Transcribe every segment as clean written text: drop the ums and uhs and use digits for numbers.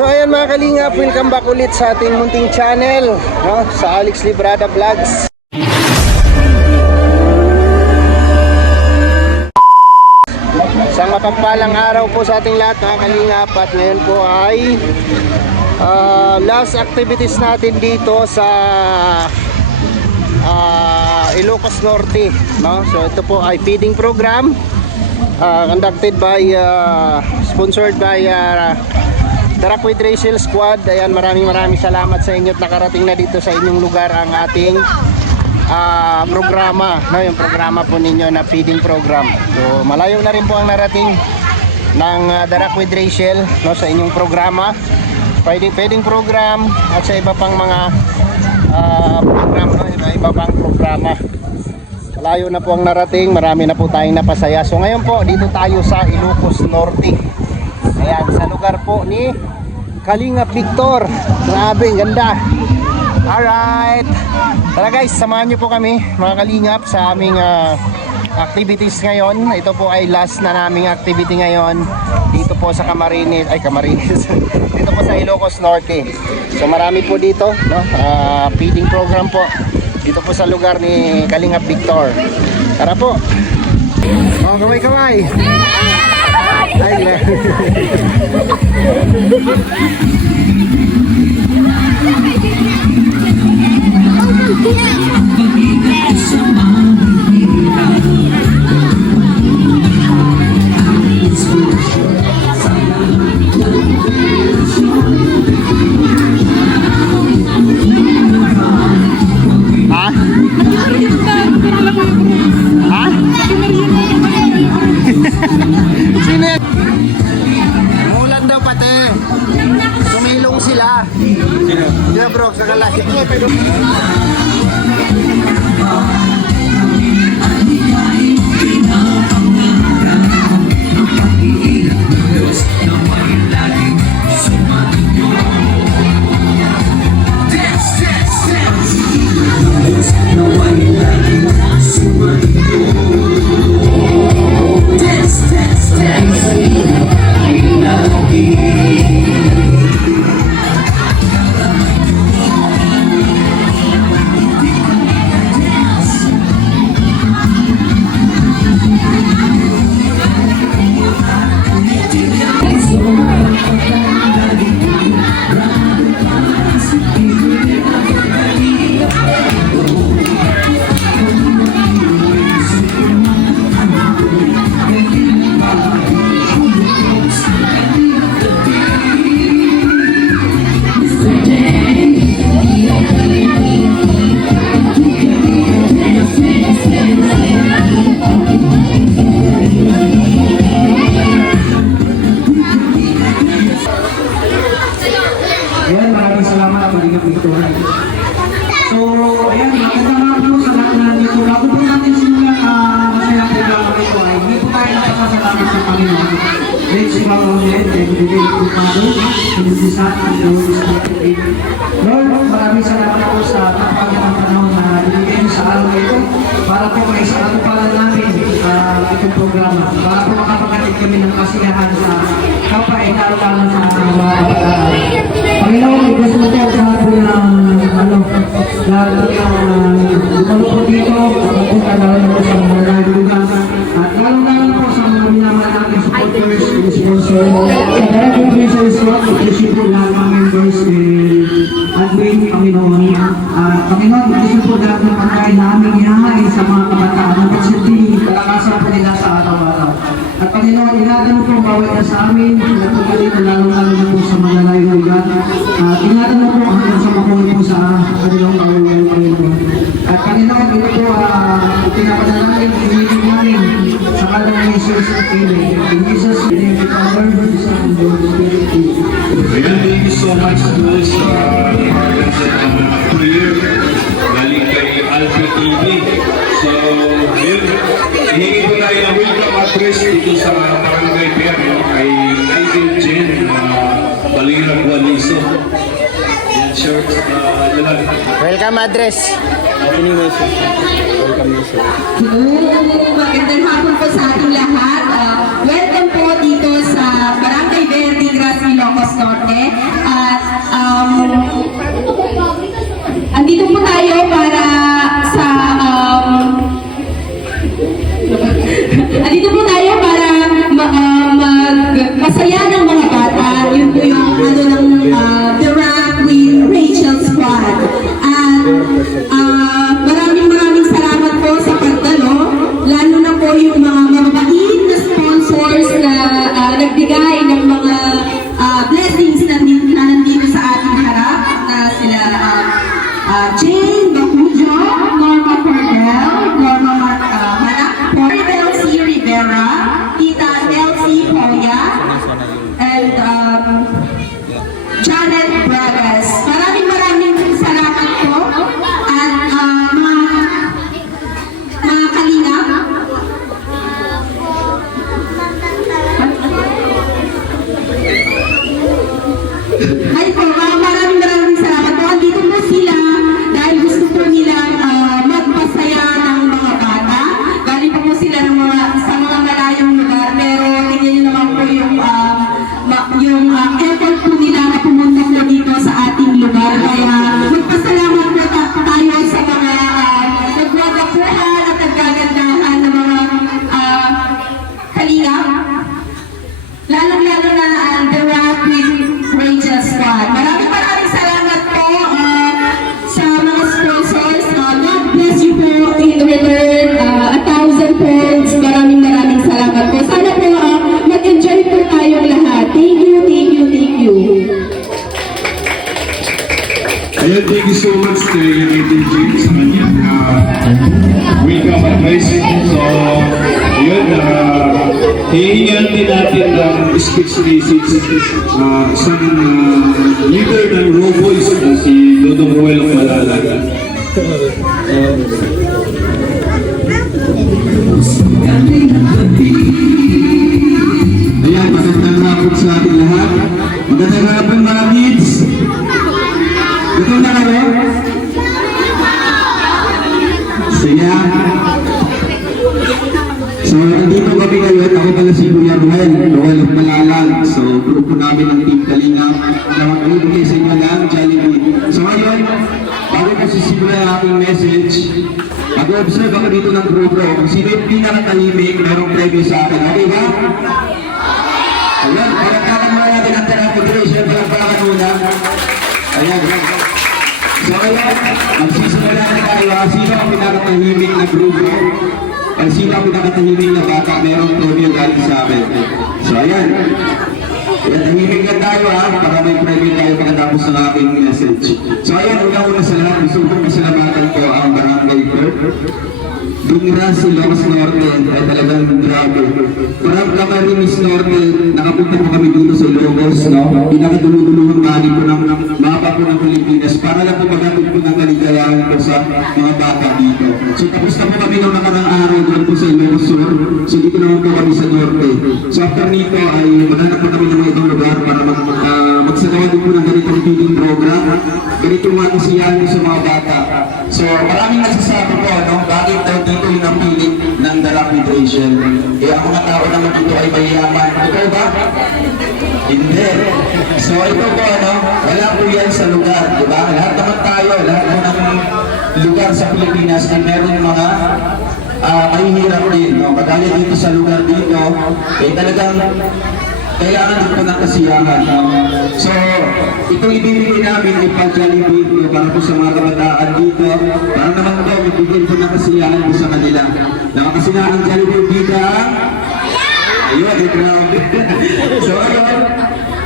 So ayan mga kalingap, welcome back ulit sa ating munting channel, no? Sa Alex Librada Vlogs. Sa mapagpalang araw po sa ating lahat mga kalingap. At ngayon po ay last activities natin dito sa Ilocos Norte, no? So ito po ay feeding program conducted by sponsored by Darakwid Racial Squad. Ayan, maraming salamat sa inyo at nakarating na dito sa inyong lugar ang ating programa, no? Yung programa po ninyo na feeding program. So malayo na rin po ang narating ng Darakwid Racial, no, sa inyong programa, feeding program at sa iba pang mga program, no? Iba pang programa. Malayo na po ang narating, marami na po tayong napasaya. So ngayon po dito tayo sa Ilocos Norte. Ayan, sa lugar po ni Kalingap Victor. Grabe, ganda. Alright. Tara guys, samahan nyo po kami mga Kalingap sa aming activities ngayon. Ito po ay last na naming activity ngayon dito po sa Camarines. Dito po sa Ilocos Norte. So marami po dito, no? Feeding program po dito po sa lugar ni Kalingap Victor. Tara po. Oh, kamay. Ay, Mulan daw pati. Sumilong sila. Yeah bro, kakalaki. Lord, maraming salamat po sa napakagandang panahon na binigay sa araw na ito para po may sa pala namin itong programa para po makapaghatid kami ng kasiyahan sa kapwa ay lalo-lalo sa mga kapatid. Panginoon, gusto mo po sa po ng lalo po dito pupunta lalo po sa mga lugar at lalo-lalo po sa mga minamahal natin supporters and sponsor sa Darakwid Racial Squad. Appreciate po lahat ng members at wait, Panginoon. Panginoon, gusto po lahat ng pagkain namin ihahain sa mga kabataan na pagsindi, kalakasan po nila sa araw-araw. At Panginoon, ingatan mo po bawat na sa amin, nagpagaling na lalo-lalo na po sa malalayong lugar. Ingatan mo po hanggang sa makuha po sa kanilang bawal, Panginoon. At Panginoon, ito po, pinapadalangin, inilig namin sa kalang ng Jesus at Amen. In Jesus' name, we cover, Jesus and the Holy Spirit. Thank you so much to us prayer galing kay Alpha TV. So, yun, hihingi po tayo ng welcome address dito sa Barangay Perno kay Idol Jen Balinag Waliso. Yan, short, welcome address. Welcome sir. Magandang hapon po sa ating lahat. Welcome po dito sa Barangay Verde, Gracilo. Ilocos Norte. At andito po tayo para sa andito po tayo para masaya ng mga bata. Yun po yung ano ng The Rock with Rachel Squad. At maraming salamat po sa pagdalo, lalo na po yung mga mababait na sponsors na nagbigay ng mga blessings na nandito sa ating harap, na sila Jane Bacujo, Norma Cordell, Norma Manak, Elsie Rivera, Tita Elsie Poya, and Janet Bragas. Maraming salamat po. At mga kalingap, ay po, maraming salamat po. Andito po sila dahil gusto po nilang magpasaya ng mga bata. Galing po sila sa mga malayong lugar, pero tingnan nyo naman po yung effort po nila na pumunta po dito sa ating lugar. Kaya magpasalamat po tayo sa mga nagwagapuhan at nagkagandahan ng mga kalingap. Lalong-lalo na ang The Rock with Rachel Squad. Maraming salamat po sa mga sponsors. God bless you po in return. 1,000 points. Maraming salamat po. Sana po mag-enjoy po tayong lahat. Thank you. Ayan, thank you so much to United James sa kanyang welcome advice. So, yun, hihingan din natin ng speech message isang leader ng Raw Boys na si Dodong Ruel Malalaga. Ayan, magandang hapon sa ating lahat. Magandang hapon mga kids. Ito na kayo. Saya. So, nandito kami ngayon. Ako pala si Kuya Ruel of Malalang. So, grupo namin ng Team Kalingap na magbibigay sa inyo ng Jollibee. So, ngayon, bago ko sisimulan ang aking message, mag-observe ako dito ng grupo. Kung sino yung pinakatahimik, merong premyo sa akin. Okay ba? Ayan, palagpakan muna natin ang Terapigration. Palagpakan muna. Ayan. So, ayan, magsisimula na tayo. Sino ang pinakatahimik na grupo? Sino ang pinakatahimik na bata? Merong premyo galing sa akin. So, ayan. Ayan, tahimik na tayo para may premyo tayo pagkatapos ng aking message. So, ayan, una sa lahat, gusto ko pasalamatan ko ang barangay ko. Bingra si Ilocos Norte ay talagang grabe. Parang Camarines Norte, nakapunta po kami dito sa Ilocos, no? Pinakaduluduluhang mani po ng mapa po ng Pilipinas para lang po magatid po ng kaligayahan po sa mga bata dito. So tapos na po kami ng nakarang araw doon po sa Ilocos Sur. So dito naman po kami sa Norte. So after nito ay maghanap po kami ng mga ibang lugar para magsagawa din po ng ganitong feeding program. Ganitong mga kasiyahan po sa mga bata. So maraming nagsasabi po, no? Bakit daw dito yung napilit ng The Rock with Rachel? Eh ang mga tao naman dito ay mayayaman. Ito ba? Hindi. So ito po, no? Wala po yan sa lugar, di ba? Lahat naman tayo, lahat po ng lugar sa Pilipinas ay meron mga mahihirap din, no? Kagaya dito sa lugar dito, eh talagang kailangan din po ng kasiyahan. No? So, itong ibibigay namin ay pag-Jollibee para po sa mga kabataan dito. Para naman po, magbigay po ng kasiyahan po sa kanila. Nakakasiyahan ang Jollibee bida. Ayun, grabe. So, ayun.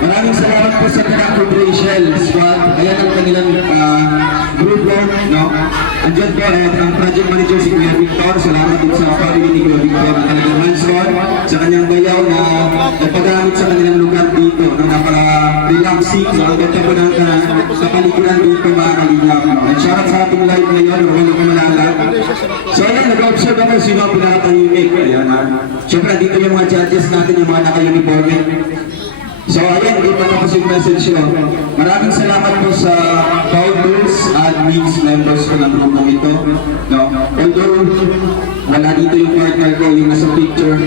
Maraming salamat po sa The Rock with Rachel Squad. Ayan ang kanilang grupo, no? Andyan po ang project manager si Kuya Victor. Salamat din sa family ni Kuya Victor na talagang hands-on sa kanyang bayaw na nagpagamit sa kanilang lugar dito na napaka-relaxing. So, ang ganda po ng kapaliguran dito mga kalingap. No? And shoutout sa ating live ngayon, Ruel of Malalang. So, ayan, nag-observe ako sino ang pinakatahimik. Ayan, siyempre, dito yung mga judges natin, yung mga naka-uniforme. So ayan, dito tapos yung message ko. Maraming salamat po sa founders, admins, members ko ng grupong ito. No? Although wala dito yung partner ko, yung nasa picture.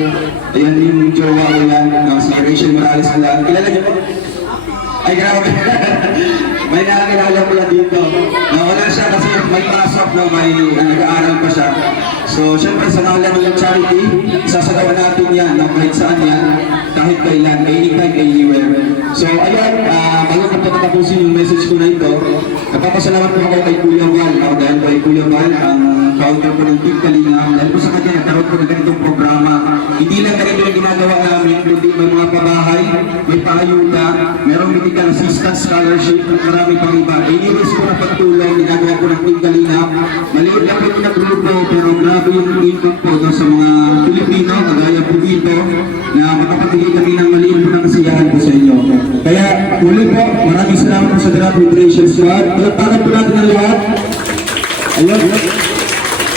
Ayan yung jowa ko yan, no? Si Rachel Morales na. Kilala niyo po? Ay, grabe. May nakakilala ko lang dito. Wala siya kasi may pasok na may nag-aaral pa siya. So, syempre sa ngalan ng charity, sasagawa natin yan, no? Kahit saan yan, kahit kailan, anytime, anywhere. So, ayan, bago ko po natapusin yung message ko na ito, nagpapasalamat po ako kay Kuya Val, no? Dahil kay Kuya Val, ang founder po ng Team Kalingap, dahil po sa kanya, nagkaroon po ng ganitong programa. Hindi lang ganito yung ginagawa namin, kundi may mga pabahay, may paayuda, merong medical assistance scholarship, marami pang iba. Anyways po na pagtulong, ginagawa po ng Team Kalingap. Maliit lang po yung grupo, pero grabe yung input po no, sa mga Pilipino, kagaya po dito, na makapatigil kami ng maliit po ng kasiyahan po sa inyo. Kaya, uli po, maraming salamat po sa The Rock Vibrations Squad. Palagpakan po natin ang lahat. Ayun.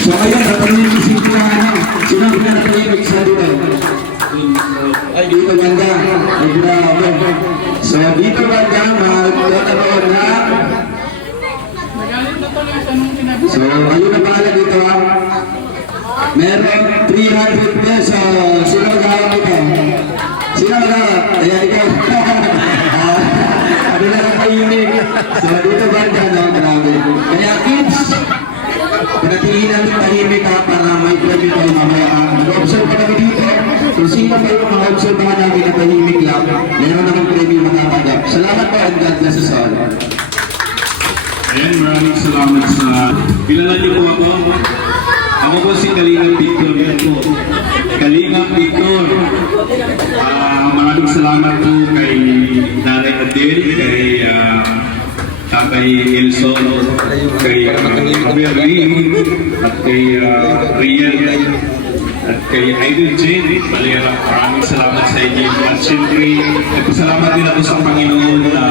So, ayun, natanong yung simple na ano. Sino ang pinanatayimik sa dito? Ay, dito banda. Ay, grabe. So, dito banda, magkakaroon na. So, ayun ang pangalan dito ha. Meron 300 pesos. Sino mag-ahawak ito? Sino mag-ahawak? Ayan, ikaw. Ano na lang kayo. So, dito banda, no? Grabe. Kaya, kids, panatilihin natin tahimik ha para may premyo tayo mamaya. Mag-observe pa kami dito. So, sino kayo mga-observe namin na tahimik lang, meron naman premyo matatanggap. Salamat po and God bless us all. Ayan, maraming salamat sa... Kilala niyo po ako. Ako po si Kalingap Victor. Yan po. Kalingap Victor. Maraming salamat po kay Nanay Adele, kay Tatay Elson, kay Aberly, at kay Riel, at kay Idol Jane Valera. Maraming salamat sa inyo. At siyempre, nagpasalamat din ako sa Panginoon na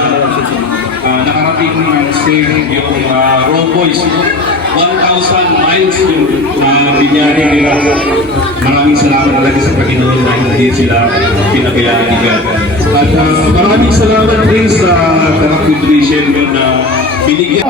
nakarating ng stage yung Raw Boys. 1,000 miles yung binyari nila. Maraming salamat talaga sa Panginoon na hindi sila pinabayaan ni God. At maraming salamat rin sa The Rock Vibrations na binigyan.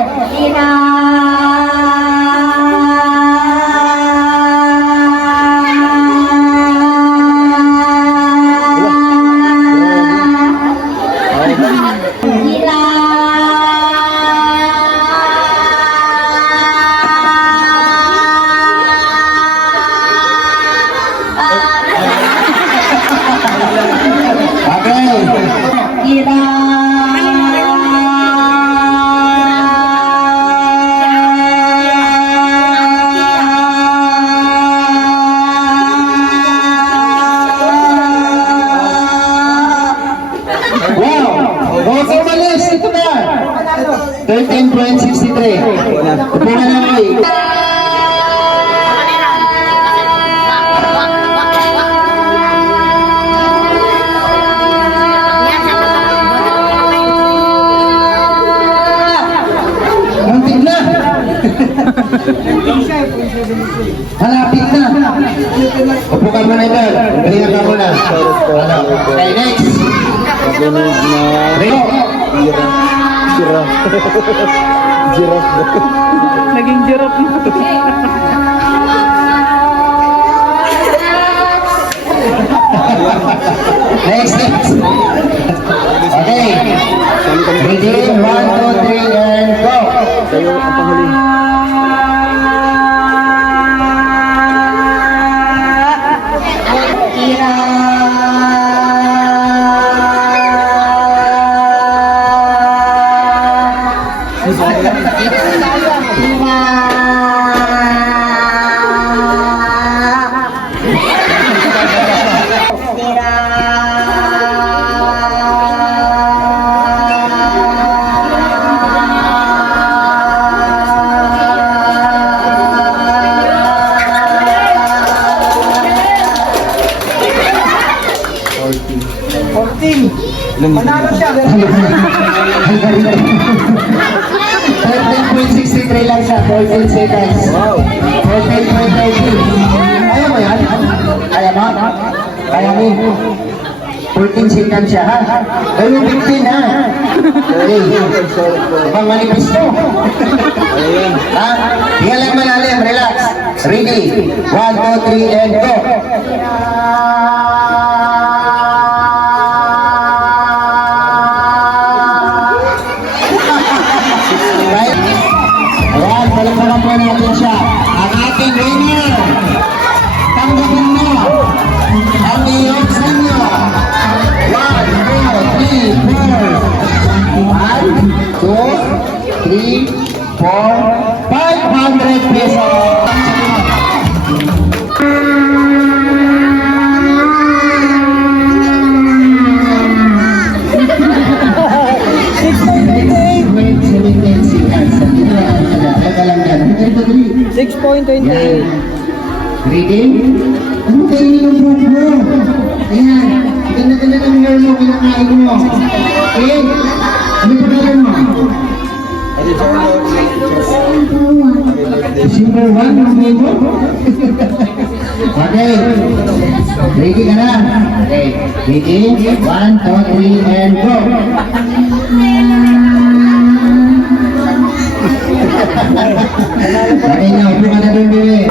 Wow! Okay, malis! Ito na! 13.63. Upo na lang kayo. Muntik na! Malapit na! Upo ka muna ito. Galingan ka muna. Okay, next! Rio! Naging giraffe na. Next, next. Okay. Ready? 1, 2, 3, and go. Kayo ang panghuli. Panalo siya. 13.63 lang siya, 14 seconds. Wow. 14.30. Kaya mo yan? Kaya mo? Kaya mo? 14 seconds siya, ha? Kayo 15, ha? Okay. Ibang manipis to. Ha? Hinga lang malalim, relax. Ready? 1, 2, 3, and go. palakpakan po natin siya. Ang ating winner. Tanggapin mo ang iyong sinyo. 1, 2, 3, 4, 500 pesos. Six point 28. Reading? Ano kayo yung book mo? Ayan. Ganda-ganda ng hair mo, kinakain mo. Okay? Ano pa kaya mo? December 1, ang mo? Okay. Ready ka na? Okay. Ready? 1, 2, 3, and go! Okay na, upo ka na doon, bebe.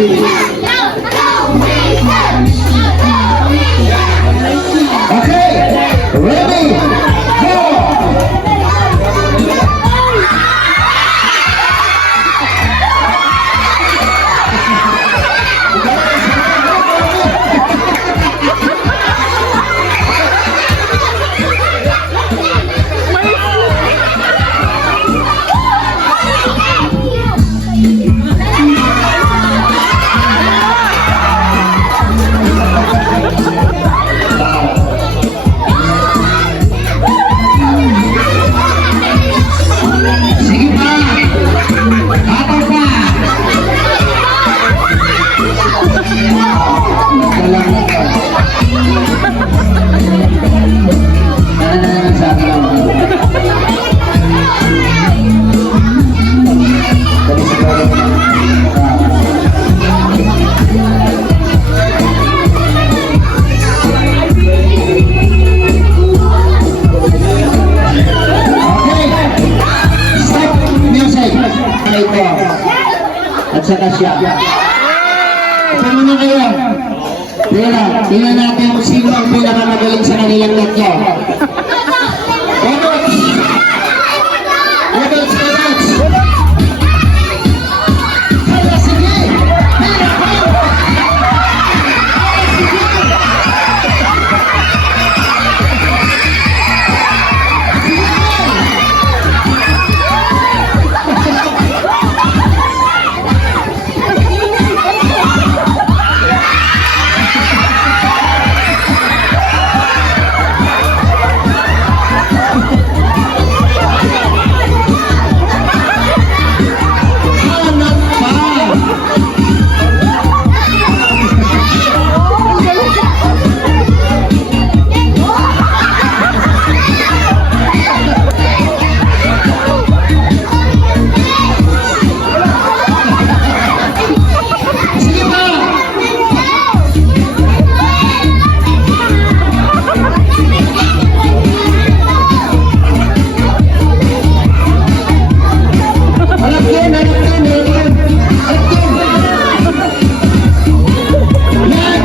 Okay, ready, go! Sige pa! Ataw pa! Salamat ka. Nanananan sa akin. Dali sa bago. Okay! Stop music! Ito. At saka siya. Ito muna kayo. Tingnan natin kung sino ang pinakamagaling sa kanilang tatlo. Robots! Robots! Robots! Kaya sige! Hanap pa! Sige pa! Harap yan, harap yan, harap yan. Harap yan. Yan.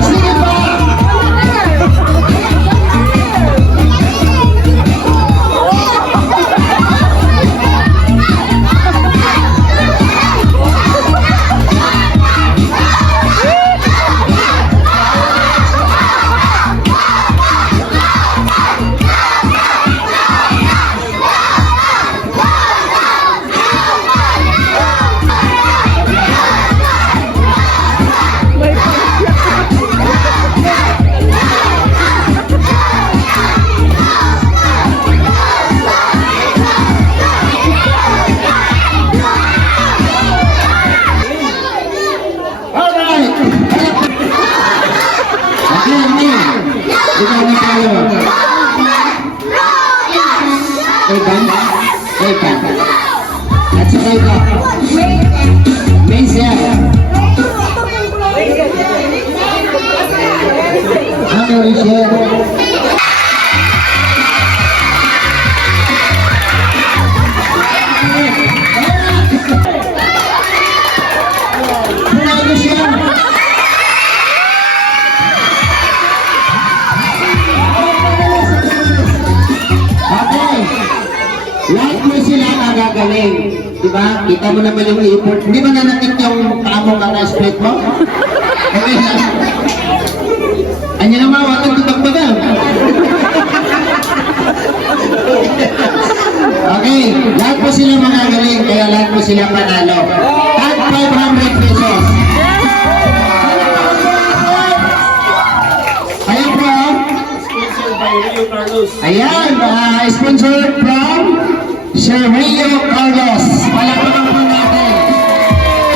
Sige pa! Alright! Okay, ikaw na tayo. Ika. At saka ika. Maisel. Ano Rachel? Ano siya? Okay. Lahat mo sila magagaling. Diba? Kita mo naman yung effort. Hindi ba nanakit yung tamong kaka-split mo? Okay na. Anya naman, wakang tutagbagan. Okay. Lahat po sila magagaling. Kaya lahat po sila panalo. At 500 pesos. Ayan po. Ayan. Sponsored from Sir Rio Carlos. Palakpakan po natin.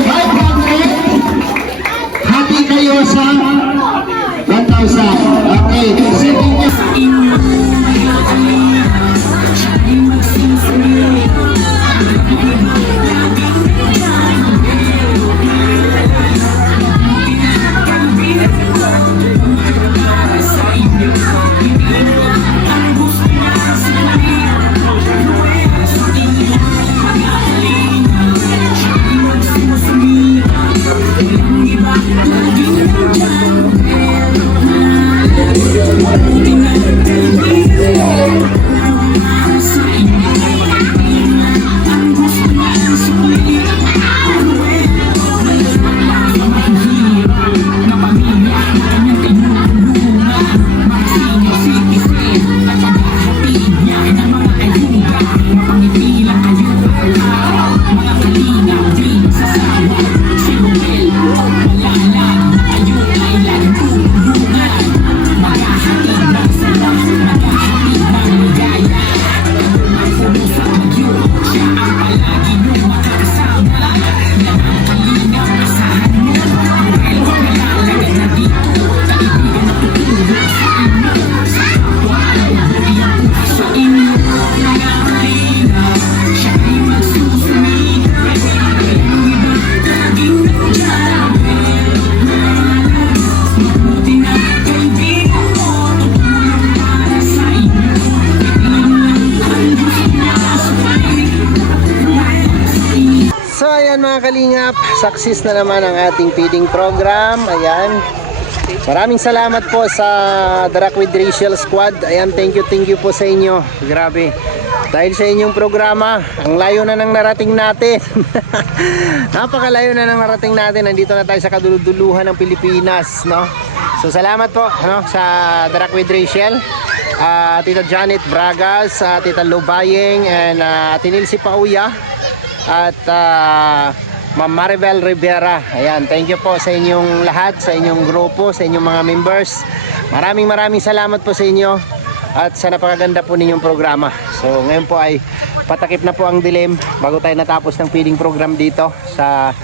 500. Hati kayo sa 1,000. Okay. Sitting nyo. Kalingap, success na naman ang ating feeding program. Ayan. Maraming salamat po sa The Rock with Rachel Squad. Ayan, thank you po sa inyo. Grabe. Dahil sa inyong programa, ang layo na nang narating natin. Napakalayo na nang narating natin. Nandito na tayo sa kaduluduluhan ng Pilipinas, no? So salamat po, no, sa The Rock with Rachel. Tita Janet Bragas, Tita Lubayeng, and Ate Nilsi Pauya, at Ma'am Maribel Rivera. Ayan, thank you po sa inyong lahat, sa inyong grupo, sa inyong mga members. Maraming salamat po sa inyo at sa napakaganda po ninyong programa. So ngayon po ay patakip na po ang dilim bago tayo natapos ng feeding program dito sa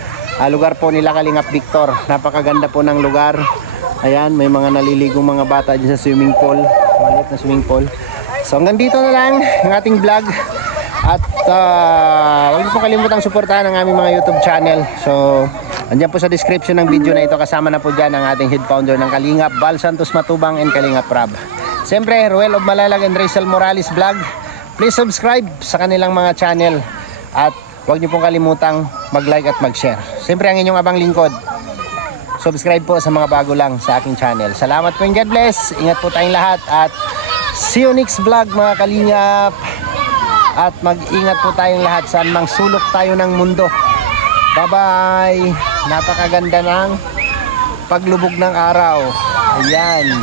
lugar po nila Kalingap Victor. Napakaganda po ng lugar. Ayan, may mga naliligong mga bata dyan sa swimming pool, maliit na swimming pool. So hanggang dito na lang ang ating vlog. At huwag niyo po kalimutang suportahan ang aming mga YouTube channel. So andyan po sa description ng video na ito, kasama na po dyan ang ating head founder ng Kalingap, Val Santos Matubang, and Kalingap Rab. Siyempre, Ruel of Malalag and Rachel Morales Vlog. Please subscribe sa kanilang mga channel. At huwag niyo pong kalimutang mag-like at mag-share. Siyempre, ang inyong abang lingkod, subscribe po sa mga bago lang sa aking channel. Salamat po and God bless. Ingat po tayong lahat at see you next vlog mga Kalingap. At mag-ingat po tayong lahat saan mang sulok tayo ng mundo. Bye-bye. Napakaganda ng paglubog ng araw. Ayan.